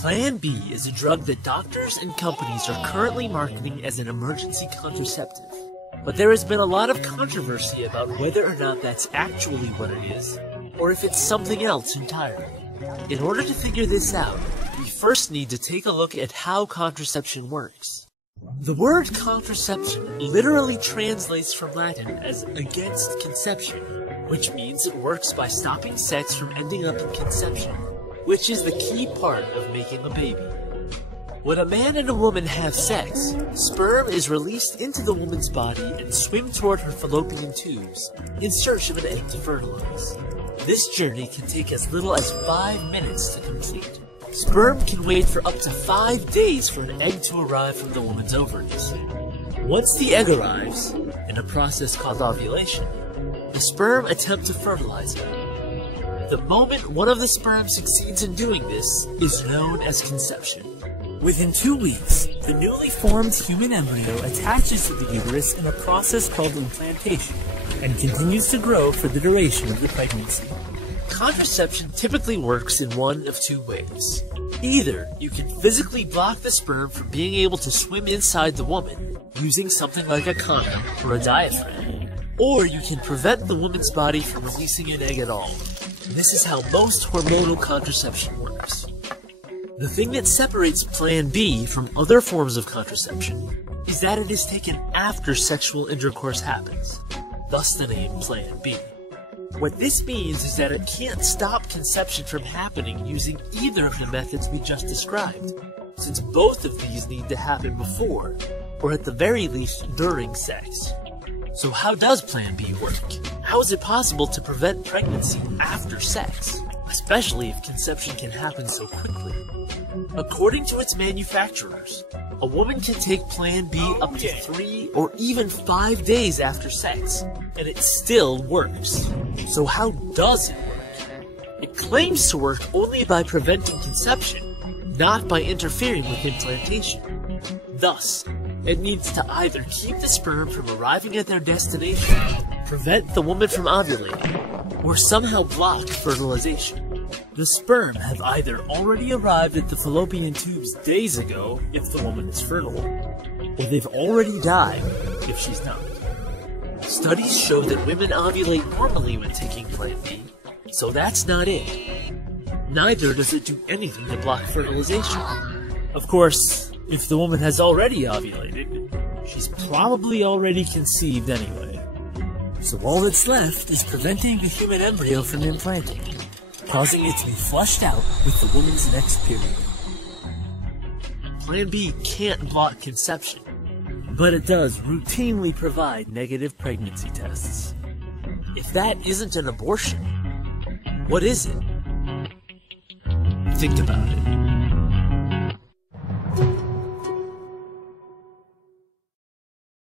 Plan B is a drug that doctors and companies are currently marketing as an emergency contraceptive. But there has been a lot of controversy about whether or not that's actually what it is, or if it's something else entirely. In order to figure this out, we first need to take a look at how contraception works. The word contraception literally translates from Latin as against conception, which means it works by stopping sex from ending up in conception, which is the key part of making a baby. When a man and a woman have sex, sperm is released into the woman's body and swim toward her fallopian tubes in search of an egg to fertilize. This journey can take as little as 5 minutes to complete. Sperm can wait for up to 5 days for an egg to arrive from the woman's ovaries. Once the egg arrives, in a process called ovulation, the sperm attempt to fertilize it. The moment one of the sperm succeeds in doing this is known as conception. Within 2 weeks, the newly formed human embryo attaches to the uterus in a process called implantation and continues to grow for the duration of the pregnancy. Contraception typically works in one of 2 ways. Either you can physically block the sperm from being able to swim inside the woman using something like a condom or a diaphragm, or you can prevent the woman's body from releasing an egg at all. This is how most hormonal contraception works. The thing that separates Plan B from other forms of contraception is that it is taken after sexual intercourse happens, thus the name Plan B. What this means is that it can't stop conception from happening using either of the methods we just described, since both of these need to happen before, or at the very least during sex. So how does Plan B work? How is it possible to prevent pregnancy after sex, especially if conception can happen so quickly? According to its manufacturers, a woman can take Plan B up to 3 or even 5 days after sex, and it still works. So how does it work? It claims to work only by preventing conception, not by interfering with implantation. Thus, it needs to either keep the sperm from arriving at their destination, prevent the woman from ovulating, or somehow block fertilization. The sperm have either already arrived at the fallopian tubes days ago if the woman is fertile, or they've already died if she's not. Studies show that women ovulate normally when taking Plan B, so that's not it. Neither does it do anything to block fertilization. Of course, if the woman has already ovulated, she's probably already conceived anyway. So all that's left is preventing the human embryo from implanting, causing it to be flushed out with the woman's next period. Plan B can't block conception, but it does routinely provide negative pregnancy tests. If that isn't an abortion, what is it? Think about it.